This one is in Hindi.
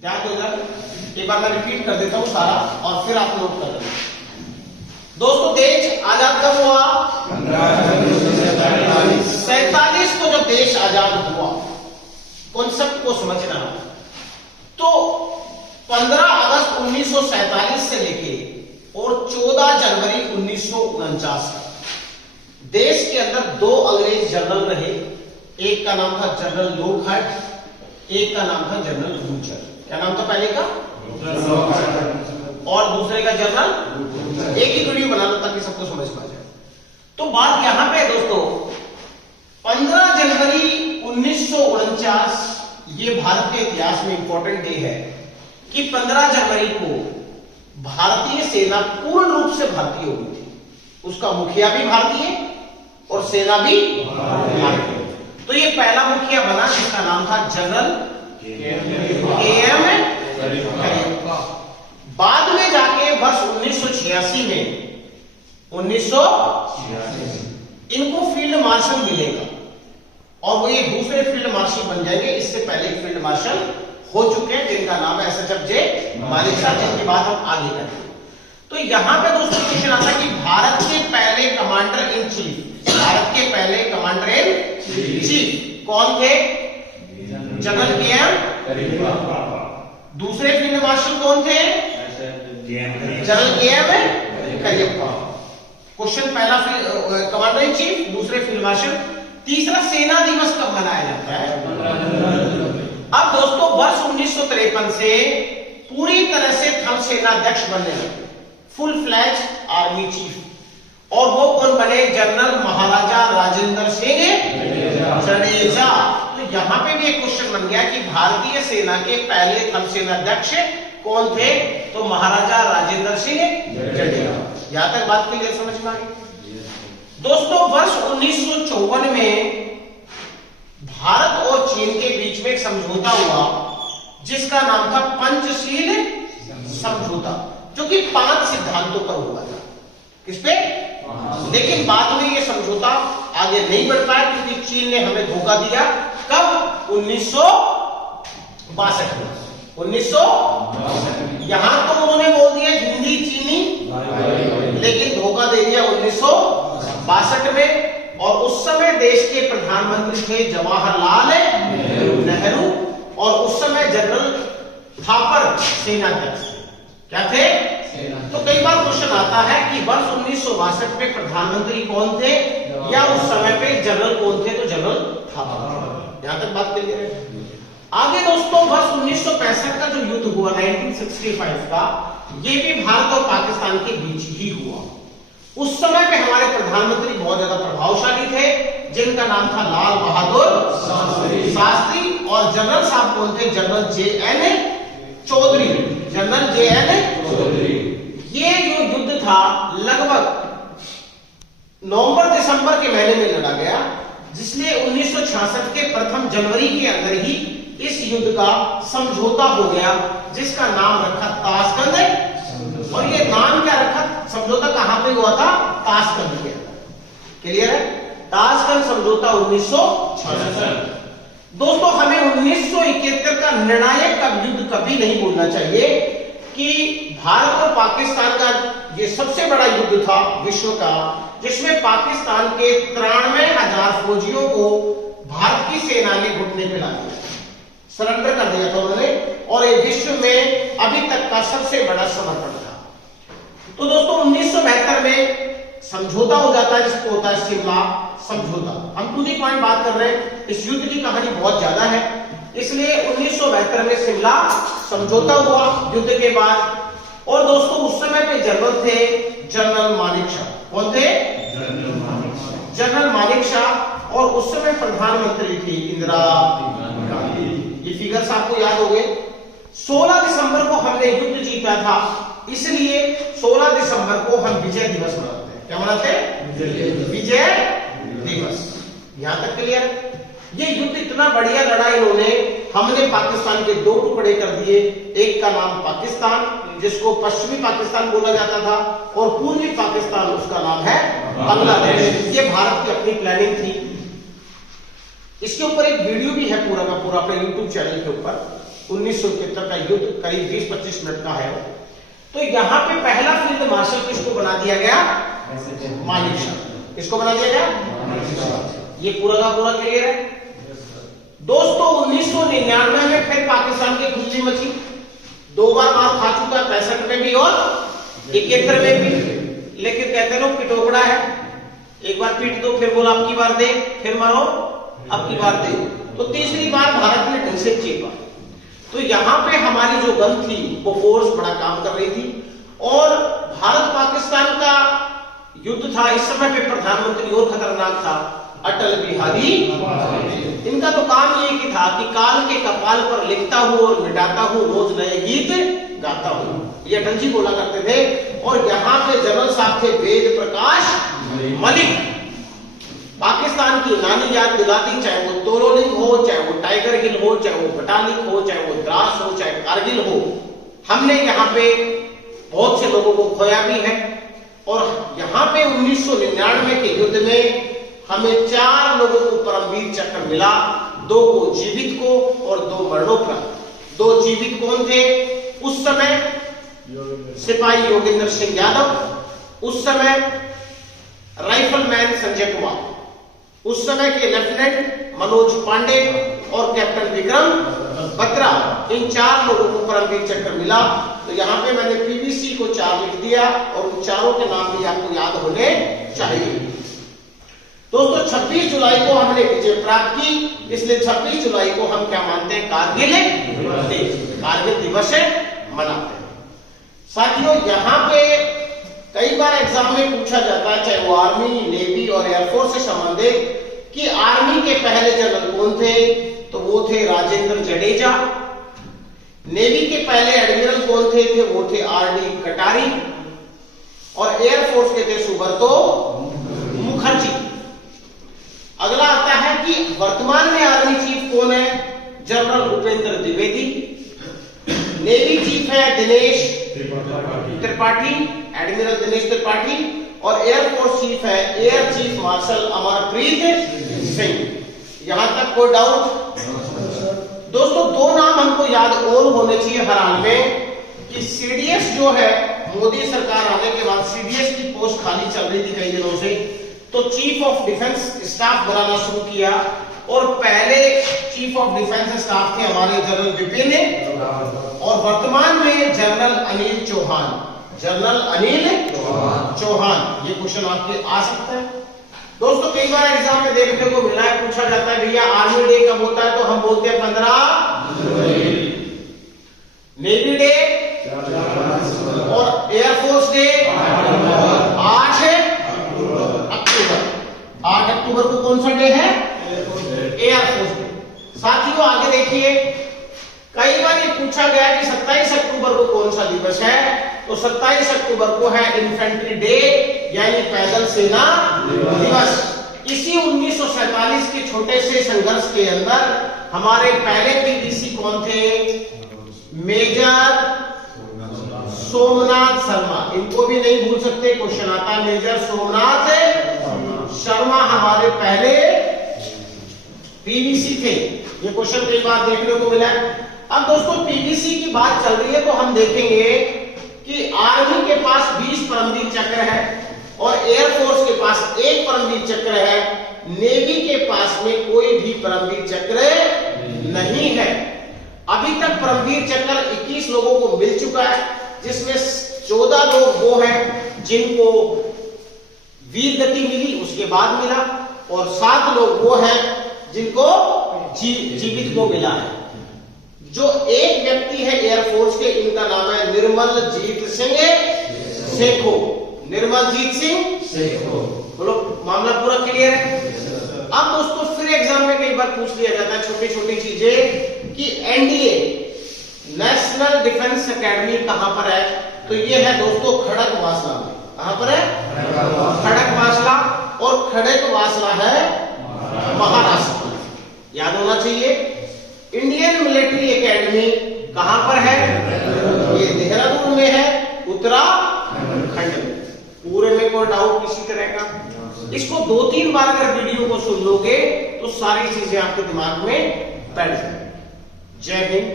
ध्यान दो इधर, एक बार मैं रिपीट कर देता हूं सारा और फिर आप नोट कर लेना। दोस्तों देश आजाद कब हुआ? 47 को जब देश आजाद हुआ, कॉन्सेप्ट को समझना। तो 15 अगस्त 1947 से लेके और 14 जनवरी 1949 तक देश के अंदर 2 अंग्रेज जनरल रहे। एक का नाम था जनरल लोकहार्ट, एक का नाम था जनरल बूचर। क्या नाम था पहले का? और दूसरे का जनरल। एक ही वीडियो बना लो ताकि सबको समझ पा जाए। तो बात यहां पे दोस्तों 15 जनवरी 1949 ये भारत के इतिहास में इंपॉर्टेंट डे है कि 15 जनवरी को भारतीय सेना पूर्ण रूप से भारतीय हो गई थी। उसका मुखिया भी भारतीय और सेना भी भारतीय। तो ये पहला मुखिया बना जिसका नाम था जनरल के.एम. करियप्पा। बाद में जाके वर्ष 1986 में इनको फील्ड मार्शल मिलेगा और वो ये दूसरे फील्ड मार्शल बन जाएंगे। इससे पहले फील्ड मार्शल हो चुके हैं जिनका नाम है एसएचएफ जे मानेकशॉ, जिनकी बात हम आगे करेंगे। तो यहां पे दोस्तों क्वेश्चन आता है कि भारत के पहले कमांडर इन चीफ, भारत के पहले कमांडर इन चीफ कौन थे? General K M. दूसरे फील्ड मार्शल कौन थे? General K M. करियप्पा। क्वेश्चन पहला कमांडर इन चीफ, दूसरे फील्ड मार्शल। तीसरा सेना दिवस कब मनाया जाता है? अब दोस्तों वर्ष 1953 से पूरी तरह से थल सेनाध्यक्ष बनने लगे, फुल फ्लैज आर्मी चीफ। और वो कौन बने? जनरल महाराजा राजेंद्र सिंह जडेजा। तो यहां पे भी एक क्वेश्चन बन गया कि भारतीय सेना के पहले थल सेनाध्यक्ष कौन थे? तो महाराजा राजेंद्र सिंह जडेजा। यहां तक बात क्लियर समझ में आ गई? दोस्तों वर्ष 1954 में भारत और चीन के बीच में एक समझौता हुआ जिसका नाम था पंचशील समझौता, जो कि 5 सिद्धांतों पर हुआ था। किस पे? लेकिन बाद में ये समझौता आगे नहीं बढ़ पाया क्योंकि चीन ने हमें धोखा दिया। कब? 1962 में। 1962 यहां तो उन्होंने बोल दिया हिंदी चीनी, लेकिन धोखा दे दिया 1962 में। और उस समय देश के प्रधानमंत्री थे जवाहरलाल नेहरू और उस समय जनरल थापर सेनाध्यक्ष। क्या थे? तो कई बार क्वेश्चन आता है कि वर्ष 1962 में प्रधानमंत्री कौन थे या उस समय पे जनरल कौन थे? तो जनरल थापर। यहां तक बात क्लियर है? आगे दोस्तों वर्ष 1965 का जो युद्ध हुआ 1965 का, ये भी भारत और पाकिस्तान के बीच ही हुआ। उस समय पे हमारे प्रधानमंत्री बहुत ज्यादा प्रभावशाली थे जिनका नाम था लाल बहादुर शास्त्री। और जनरल साहब कौन थे? General J N. Chaudhary. General J N. Chaudhary. ये जो युद्ध था लगभग नवंबर-दिसंबर के महीने में लड़ा गया, जिसलिए 1966 के प्रथम जनवरी के अंदर ही इस युद्ध का समझौता हो गया जिसका नाम रखा ताशकंद। और ये नाम क्या रखा? समझौता कहां पे हुआ था? ताशकंद के अंदर। क्लियर है? ताशकंद समझौता 1966। दोस्तों हमें 1971 का निर्णायक का युद्ध कभी नहीं भूलना चाहिए कि भारत और पाकिस्तान का ये सबसे बड़ा युद्ध था विश्व का, जिसमें पाकिस्तान के 93,000 फौजियों को भारत की सेना ने घुटने पे ला दिया, सरेंडर कर दिया था उन्होंने। और ये विश्व में अभी तक का सबसे बड़ा समर्पण था। तो दोस्तों 1972 में समझौता हो जाता है जिसको होता है शिमला समझौता। हम टू दी पॉइंट बात कर रहे हैं, इस युद्ध की कहानी बहुत ज्यादा है, इसलिए 1972 में शिमला समझौता हुआ युद्ध के बाद। और दोस्तों उस समय पे जनरल थे जनरल मानेकशॉ। कौन थे? जनरल मानेकशॉ। और उस समय प्रधानमंत्री थी इंदिरा गांधी। ये फिगर्स आपको याद हो गए। 16 दिसंबर को हमने युद्ध जीता था, इसलिए 16 दिसंबर को हम विजय दिवस मनाते हैं। क्या मनाते हैं? विजय दिवस। यहां तक क्लियर? ये युद्ध इतना बढ़िया लड़ा इन्होंने, हमने पाकिस्तान के 2 टुकड़े कर दिए। एक का नाम पाकिस्तान, जिसको पश्चिमी पाकिस्तान बोला जाता था, और पूर्वी पाकिस्तान, उसका नाम है बांग्लादेश। ये भारत की अपनी प्लानिंग थी। इसके ऊपर एक वीडियो भी है पूरा का पूरा अपने YouTube चैनल के ऊपर, 1971 का युद्ध करीब 20-25 मिनट का है। तो यहाँ पे पहला फील्ड मार्शल किसको बना दिया गया? मानिक शाह। किसको बना दिया गया? ये पूरा का पूरा क्लियर है दोस्तों। 1999 में फिर पाकिस्तान की खुशी मची, 2 बार मार खा चुका है, 65 में भी और 71 में भी। लेकिन कहते लोग पिटोकड़ा है, एक बार पीट दो फिर बोला अब की बार दे, फिर मारो अब की बार दे। तो तीसरी बार भारत ने ढंग से चेपा। तो यहां पे हमारी जो गन थी वो फोर्स बड़ा काम कर रही थी। और भारत पाकिस्तान का युद्ध था, इस समय पे प्रधानमंत्री और खतरनाक था, अटल बिहारी। इनका तो काम ये कि था कि काल के कपाल पर लिखता हूं और मिटाता हूं, रोज नए गीत गाता हूं, ये अटल जी बोला करते थे। और यहाँ पे जनरल साहब थे वेद प्रकाश मलिक। पाकिस्तान की नानी याद दिलाती, चाहे वो तोलोलिंग हो, चाहे वो टाइगर हिल हो, चाहे वो बटालिक हो, चाहे वो द्रास हो, चाहे कारगिल हो। हमने यहाँ पे बहुत से लोगों को खोया भी है। और यहाँ पे 1999 के युद्ध में हमें 4 लोगों को परमवीर चक्र मिला, 2 को जीवित को और 2 मरणोपरांत। 2 जीवित कौन थे उस समय? सिपाही योगेंद्र सिंह यादव, उस समय राइफलमैन संजय कुमार, उस समय के लेफ्टिनेंट मनोज पांडे और कैप्टन विक्रम बत्रा। इन 4 लोगों को परमवीर चक्र मिला। तो यहाँ पे मैंने पीवीसी को 4 लिख दिया और उन चारों के नाम भी आपको याद होने चाहिए दोस्तों। 26 जुलाई को हमने विजय प्राप्त की, इसलिए 26 जुलाई को हम क्या मानते हैं? कारगिल दिवस मनाते हैं। साथियों, यहाँ पे कई बार एग्जाम में पूछा जाता है, चाहे वो आर्मी, नेवी और एयरफोर्स से संबंधित, कि आर्मी के पहले जनरल कौन थे? तो वो थे राजेंद्र जडेजा। नेवी के पहले एडमिरल कौन थे? वो थे आरडी कटारी। और एयरफोर्स के थे सुब्रतो मुखर्जी। अगला आता है कि वर्तमान में आर्मी चीफ कौन है? General Bhupendra Dwivedi. Navy chief है दिनेश त्रिपाठी, एडमिरल दिनेश त्रिपाठी। और एयरफोर्स चीफ है air chief marshal Amarpreet Singh. यहां तक कोई डाउट? दोस्तों, 2 नाम हमको याद और होने चाहिए हर हाल में कि सीडीएस जो है, मोदी सरकार आने के बाद सीडीएस की पोस्ट खाली चल रही थी कई दिनों से, तो चीफ ऑफ डिफेंस स्टाफ बनाना शुरू किया। और पहले चीफ ऑफ डिफेंस स्टाफ थे हमारे जनरल विपिन, और वर्तमान में जनरल अनिल चौहान। जनरल अनिल चौहान, ये क्वेश्चन आपके आ सकता है दोस्तों। कई बार एग्जाम में देखने को मिला है, पूछा जाता है भैया आर्मी डे कब होता है? तो हम बोलते हैं 15 जनवरी। नेवी डे और एयरफोर्स डे 8 अक्टूबर। 8 अक्टूबर को कौन सा डे है? Air force day. साथियों, आगे देखिए, कई बार ये पूछा गया कि 27 अक्टूबर को कौन सा दिवस है? तो 27 अक्टूबर को है इन्फेंट्री डे, यानी पैदल सेना दिवस। इसी 1947 के छोटे से संघर्ष के अंदर हमारे पहले पीवीसी कौन थे? मेजर सोमनाथ शर्मा। इनको भी नहीं भूल सकते, क्वेश्चन आता है। मेजर सोमनाथ शर्मा हमारे पहले पीवीसी थे। ये क्वेश्चन कई बार देखने को मिला है। अब दोस्तों, पीवीसी की बात चल रही है तो हम देखेंगे कि आर्मी के पास 20 परमवीर चक्र है और एयरफोर्स के पास 1 परमवीर चक्र है। नेवी के पास में कोई भी परमवीर चक्र नहीं है। अभी तक परमवीर चक्र 21 लोगों को मिल चुका है, जिसमें 14 लोग वो हैं जिनको वीर गति मिली, उसके बाद मिला, और 7 लोग वो हैं जिनको जीवित को मिला है। जो एक व्यक्ति है एयरफोर्स के, इनका नाम है निर्मलजीत सिंह सेखो। निर्मलजीत सिंह सेखो। बोलो, मामला पूरा क्लियर है? अब दोस्तों, फिर एग्जाम में कई बार पूछ लिया जाता है छोटी छोटी चीजें कि एनडीए नेशनल डिफेंस एकेडमी कहां पर है? तो ये है दोस्तों खड़गवासला में। कहां पर है? खड़गवासला। और खड़गवासला है महाराष्ट्र में, याद होना चाहिए। इंडियन मिलिट्री एकेडमी कहां पर है? ये देहरादून में है, उत्तराखंड में। पूरे में कोई डाउट किसी तरह का? इसको 2-3 बार अगर वीडियो को सुन लोगे तो सारी चीजें आपके दिमाग में बैठ जाएंगी। जय हिंद।